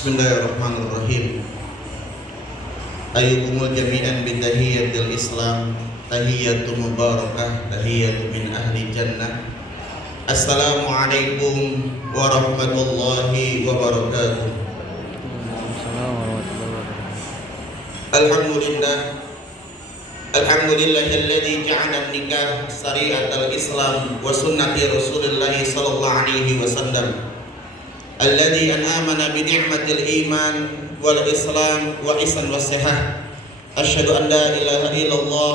Bismillahirrahmanirrahim. Ayyukumul jami'an bitahiyatil Islam, tahiyatu mubarakah, tahiyatu min ahli jannah. Assalamualaikum warahmatullahi wabarakatuh. Alhamdulillah, alhamdulillahilladzi ja'ala nikah syariatal Islam wa sunnati Rasulillah sallallahu alaihi wasallam. Alladzi an'amana bi ni'matil iman wal islam wa ihsan was sihah. Asyhadu an la ilaha illallah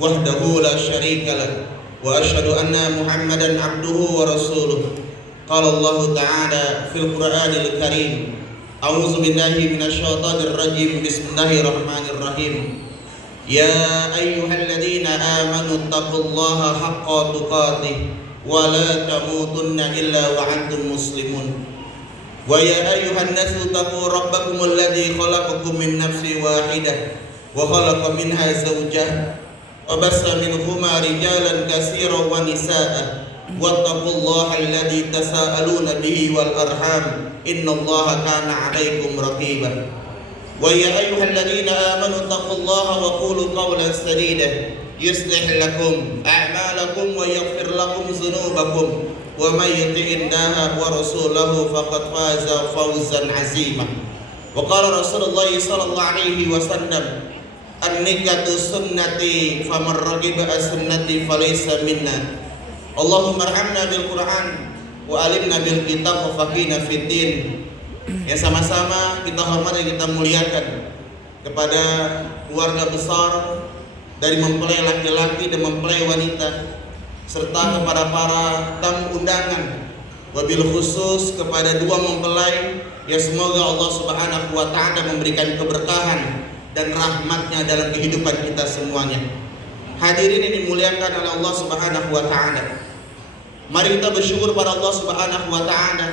wahdahu la syarika lah wa asyhadu anna Muhammadan abduhu wa rasuluh. Qala Allah ta'ala fil Qur'anil Karim. A'udzu billahi minasyaitonir rajim. Bismillahirrahmanirrahim. Ya ayyuhalladzina amanu taqullaha haqqa tuqatih wa la tamutunna illa wa antum muslimun. Wa ya ayyuhan nasu taqu rabbakumul ladzi khalaqakum min nafsin wahidah wa khalaqa minha zawjaha wa bassa minhuma rijalan katsiran wa nisaa'a wattaqullaha alladzi tasaaluna bihi wal arham innallaha kana 'alaikum raqiba. Wa ya ayyuhalladzina amanu taqullaha wa qulu qawlan sadida yuslih lakum a'malakum wa yaghfir lakum dhunubakum wa may yuti'illaha wa rasulahu faqad faza fawzan 'azima. Wa qala Rasulullah sallallahu alaihi wasallam, an-nikatu sunnati faman raghiba an sunnati falaysa minna. Allahumma arhamna bil Qur'an wa alimna bil kitab wa faqihna fid din. Ya, sama-sama kita hormati dan kita muliakan kepada keluarga besar dari mempelai laki-laki dan mempelai wanita, serta kepada para tamu undangan, wabil khusus kepada dua mempelai. Ya, semoga Allah Subhanahu wa ta'ala memberikan keberkahan dan rahmatnya dalam kehidupan kita semuanya. Hadirin yang dimuliakan oleh Allah Subhanahu wa ta'ala, mari kita bersyukur pada Allah Subhanahu wa ta'ala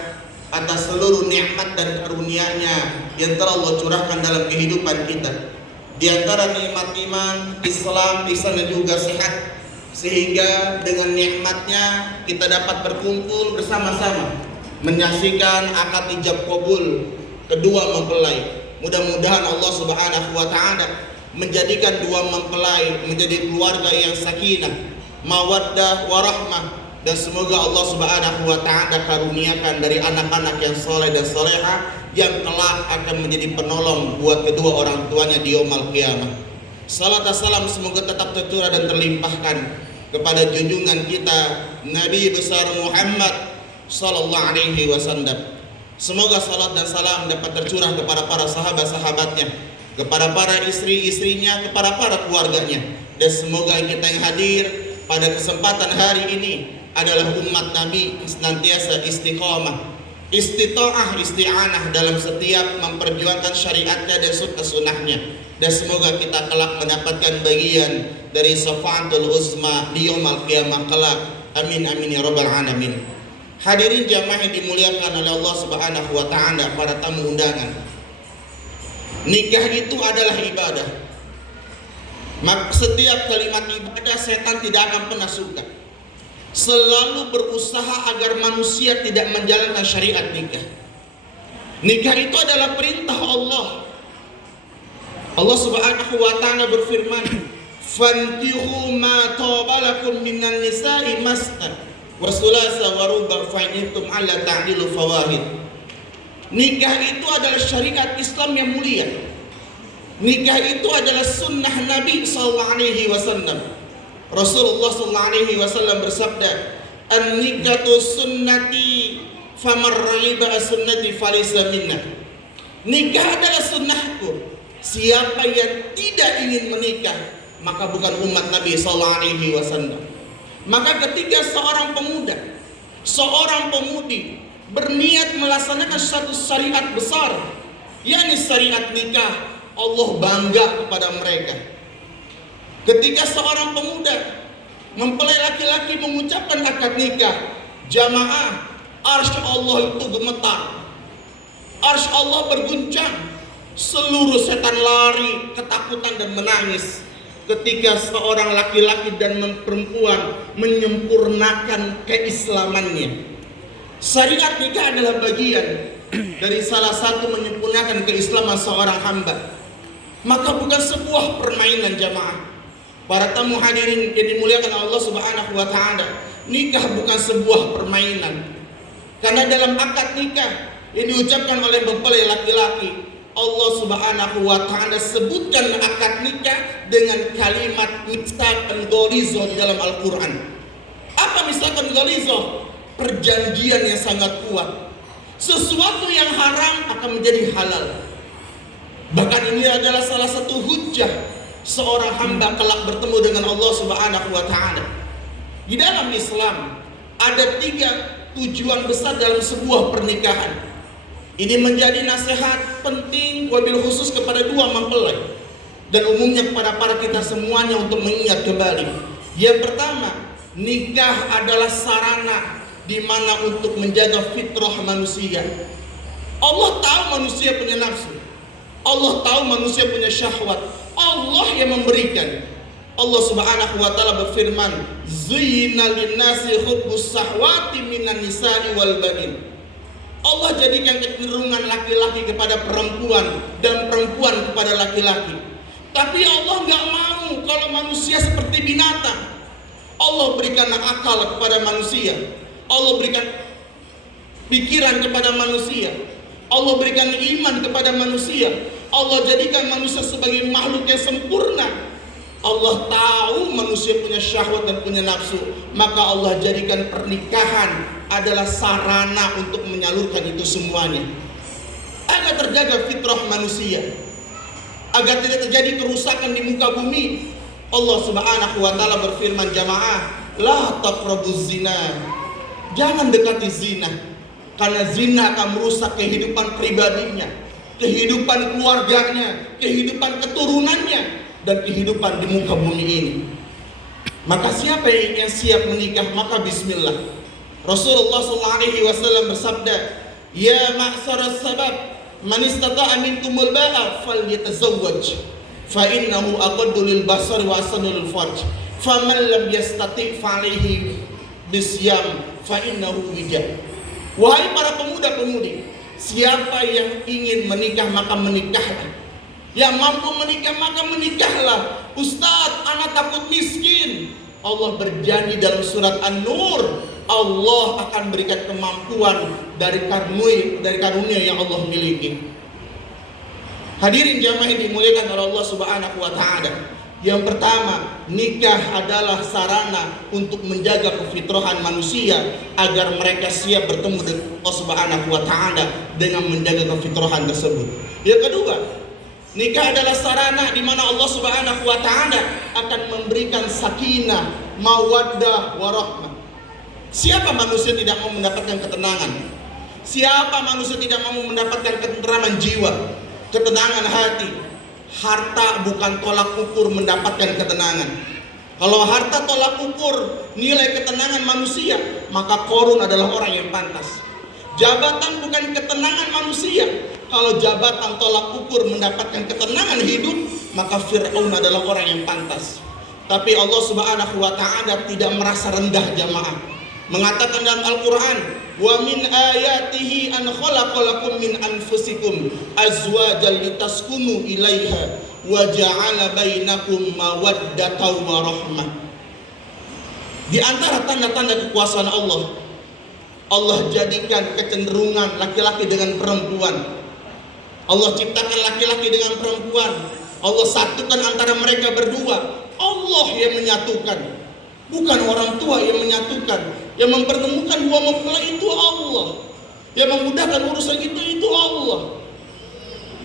atas seluruh nikmat dan karunia-Nya yang telah Allah curahkan dalam kehidupan kita. Di antara nikmat iman, Islam, ihsan dan juga sehat, sehingga dengan nikmatnya kita dapat berkumpul bersama-sama menyaksikan akad ijab kabul kedua mempelai. Mudah-mudahan Allah Subhanahu wa ta'ala menjadikan dua mempelai menjadi keluarga yang sakinah, mawaddah, warahmah, dan semoga Allah Subhanahu wa ta'ala karuniakan dari anak-anak yang soleh dan soleha yang kelak akan menjadi penolong buat kedua orang tuanya di yaumul qiyamah. Salat dan salam semoga tetap tercurah dan terlimpahkan kepada junjungan kita Nabi besar Muhammad sallallahu alaihi wasallam. Semoga salat dan salam dapat tercurah kepada para sahabat-sahabatnya, kepada para istri-istrinya, kepada para keluarganya, dan semoga kita yang hadir pada kesempatan hari ini adalah umat Nabi senantiasa istiqamah, istita'ah, isti'anah dalam setiap memperjuangkan syariatnya dan sunnah-sunnahnya, dan semoga kita kelak mendapatkan bagian dari syafaatul uzma di yaumul qiyamah kelak. Amin amin ya rabbal alamin. Hadirin jamaah yang dimuliakan oleh Allah Subhanahu wa ta'ala, para tamu undangan, nikah itu adalah ibadah. Maka setiap kalimat ibadah setan tidak akan pernah suka. Selalu berusaha agar manusia tidak menjalankan syariat nikah. Nikah itu adalah perintah Allah. Allah Subhanahu wa ta'ala berfirman, "Fankihu ma taba lakum minan nisa'i masna wa thulatha wa ruba' fa in kuntum 'ala ta'dilu fawahid." Nikah itu adalah syariat Islam yang mulia. Nikah itu adalah sunnah Nabi sallallahu alaihi wasallam. Rasulullah sallallahu alaihi wasallam bersabda, "An-nikatu sunnati faman raghiba an sunnati falaysa minna." Nikah adalah sunnahku. Siapa yang tidak ingin menikah maka bukan umat Nabi sallallahu alaihi wasallam. Maka ketika seorang pemuda, seorang pemudi berniat melaksanakan satu syariat besar, yakni syariat nikah, Allah bangga kepada mereka. Ketika seorang pemuda mempelai laki-laki mengucapkan akad nikah, jamaah, arsy Allah itu gemetar, arsy Allah berguncang, seluruh setan lari ketakutan dan menangis ketika seorang laki-laki dan perempuan menyempurnakan keislamannya. Syariat nikah adalah bagian dari salah satu menyempurnakan keislaman seorang hamba. Maka bukan sebuah permainan jamaah. Para tamu hadirin yang dimuliakan Allah Subhanahu wa taala, nikah bukan sebuah permainan. Karena dalam akad nikah yang diucapkan oleh mempelai laki-laki, Allah Subhanahu wa taala sebutkan akad nikah dengan kalimat mitsaqan ghaliza di dalam Al-Qur'an. Apa mitsaqan ghaliza? Perjanjian yang sangat kuat. Sesuatu yang haram akan menjadi halal. Bahkan ini adalah salah satu hujjah seorang hamba kelak bertemu dengan Allah Subhanahu wa taala. Di dalam Islam ada 3 tujuan besar dalam sebuah pernikahan. Ini menjadi nasihat penting wabil khusus kepada 2 mempelai dan umumnya kepada para kita semuanya untuk mengingat kembali. Yang pertama, nikah adalah sarana di mana untuk menjaga fitrah manusia. Allah tahu manusia punya nafsu. Allah tahu manusia punya syahwat. Allah yang memberikan. Allah Subhanahu wa taala berfirman, "Zuyyina lin-nasi hubbus sahwati minan nisa'i wal banin." Allah jadikan kecenderungan laki-laki kepada perempuan dan perempuan kepada laki-laki. Tapi Allah nggak mau kalau manusia seperti binatang. Allah berikan akal kepada manusia. Allah berikan pikiran kepada manusia. Allah berikan iman kepada manusia. Allah jadikan manusia sebagai makhluk yang sempurna. Allah tahu manusia punya syahwat dan punya nafsu, maka Allah jadikan pernikahan adalah sarana untuk menyalurkan itu semuanya, agar terjaga fitrah manusia, agar tidak terjadi kerusakan di muka bumi. Allah Subhanahu wa taala berfirman, jamaah, la taqrabuz zina. Jangan dekati zina, karena zina akan merusak kehidupan pribadinya, kehidupan keluarganya, kehidupan keturunannya, dan kehidupan di muka bumi ini. Maka siapa yang siap menikah, maka bismillah. Rasulullah SAW bersabda, ya ma'syaras sabab, man istata'a minkumul ba'a falyatazawwaj, fa innahu aqaddu lil basari wa ahsanu lil farj, faman lam yastati' fa alaihi bisyam fa innahu wija. Wahai para pemuda-pemudi, siapa yang ingin menikah maka menikahlah. Yang mampu menikah maka menikahlah. Ustadz, anak takut miskin. Allah berjanji dalam surat An-Nur, Allah akan berikan kemampuan dari karunia yang Allah miliki. Hadirin jamaah yang dimuliakan oleh Allah Subhanahu wa taala. Yang pertama, nikah adalah sarana untuk menjaga kefitrahan manusia agar mereka siap bertemu dengan Allah Subhanahu wa taala dengan menjaga kefitrahan tersebut. Yang kedua, nikah adalah sarana di mana Allah Subhanahu wa taala akan memberikan sakinah, mawaddah, warahmah. Siapa manusia tidak mau mendapatkan ketenangan? Siapa manusia tidak mau mendapatkan ketenteraman jiwa, ketenangan hati? Harta bukan tolak ukur mendapatkan ketenangan. Kalau harta tolak ukur nilai ketenangan manusia, maka Qarun adalah orang yang pantas. Jabatan bukan ketenangan manusia. Kalau jabatan tolak ukur mendapatkan ketenangan hidup, maka Fir'aun adalah orang yang pantas. Tapi Allah Subhanahu wa taala tidak merasa rendah jamaah. Mengatakan dalam Al-Qur'an, wa min ayatihi an khalaqalakum min anfusikum azwajan litaskunu ilaiha wa ja'ala bainakum mawaddatan wa rahmah. Di antara tanda-tanda kekuasaan Allah, Allah jadikan kecenderungan laki-laki dengan perempuan. Allah ciptakan laki-laki dengan perempuan. Allah satukan antara mereka berdua. Allah yang menyatukan, bukan orang tua yang menyatukan. Yang mempertemukan 2 mempelai itu Allah. Yang memudahkan urusan itu Allah.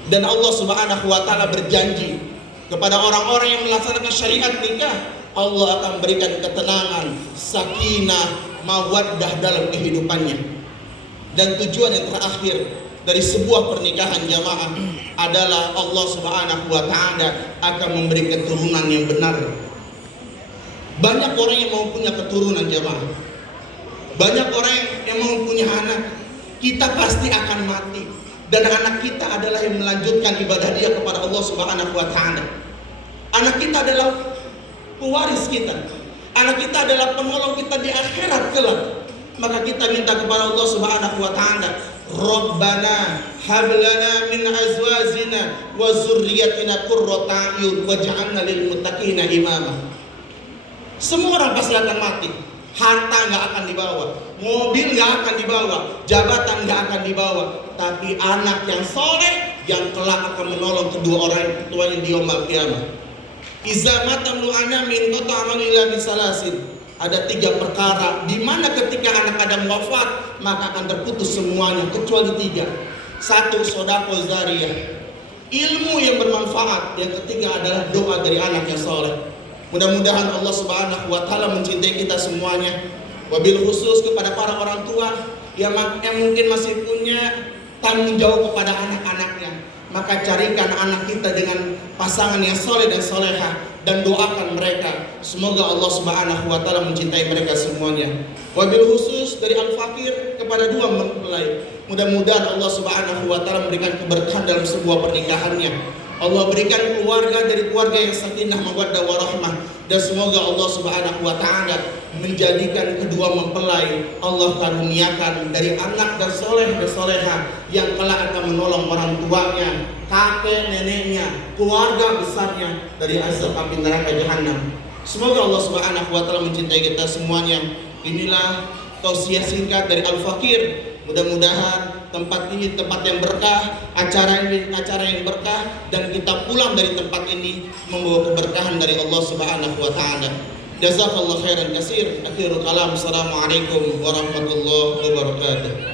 Dan Allah Subhanahu wa taala berjanji kepada orang-orang yang melaksanakan syariat nikah, Allah akan berikan ketenangan, sakinah, mawaddah dalam kehidupannya. Dan tujuan yang terakhir dari sebuah pernikahan jamaah adalah Allah Subhanahu wa taala akan memberi keturunan yang benar. Banyak orang yang mau punya keturunan jamaah. Banyak orang yang mau punya anak. Kita pasti akan mati, dan anak kita adalah yang melanjutkan ibadah dia kepada Allah Subhanahu wa taala. Anak kita adalah pewaris kita. Anak kita adalah penolong kita di akhirat kelak. Maka kita minta kepada Allah Subhanahu wa taala, Rabbana hab lana min azwajina wa dzurriyyatina qurrata a'yun waj'alna lil muttaqina imama. Semua orang pasti akan mati. Harta nggak akan dibawa, mobil nggak akan dibawa, jabatan nggak akan dibawa, tapi anak yang soleh yang kelak akan menolong kedua orang tuanya di yaumul qiyamah. Iza matamlu ana min qata'aman ila bisalasin. Ada 3 perkara di mana ketika anak Adam wafat maka akan terputus semuanya kecuali 3. 1, sodaqah zariyah, ilmu yang bermanfaat. Yang ketiga adalah doa dari anak yang soleh. Mudah-mudahan Allah Subhanahu wa taala mencintai kita semuanya. Wabil khusus kepada para orang tua yang mungkin masih punya tanggung jawab kepada anak-anaknya, maka carikan anak kita dengan pasangan yang soleh dan soleha dan doakan mereka. Semoga Allah Subhanahu wa taala mencintai mereka semuanya. Wabil khusus dari al-fakir kepada 2 mempelai. Mudah-mudahan Allah Subhanahu wa taala memberikan keberkahan dalam sebuah pernikahannya. Allah berikan keluarga dari keluarga yang sakinah mawaddah warahmah, dan semoga Allah Subhanahu wa taala menjadikan kedua mempelai Allah karuniakan dari anak dan soleh dan soleha yang kelak akan menolong orang tuanya, kakek neneknya, keluarga besarnya dari azab api neraka jahanam. Semoga Allah Subhanahu wa taala mencintai kita semuanya. Inilah tausiah singkat dari Al-Fakir. Mudah-mudahan tempat ini tempat yang berkah, acara yang berkah, dan kita pulang dari tempat ini membawa keberkahan dari Allah Subhanahu wa taala. Jazakallahu khairan katsir. Akhirul kalam. Assalamualaikum warahmatullahi wabarakatuh.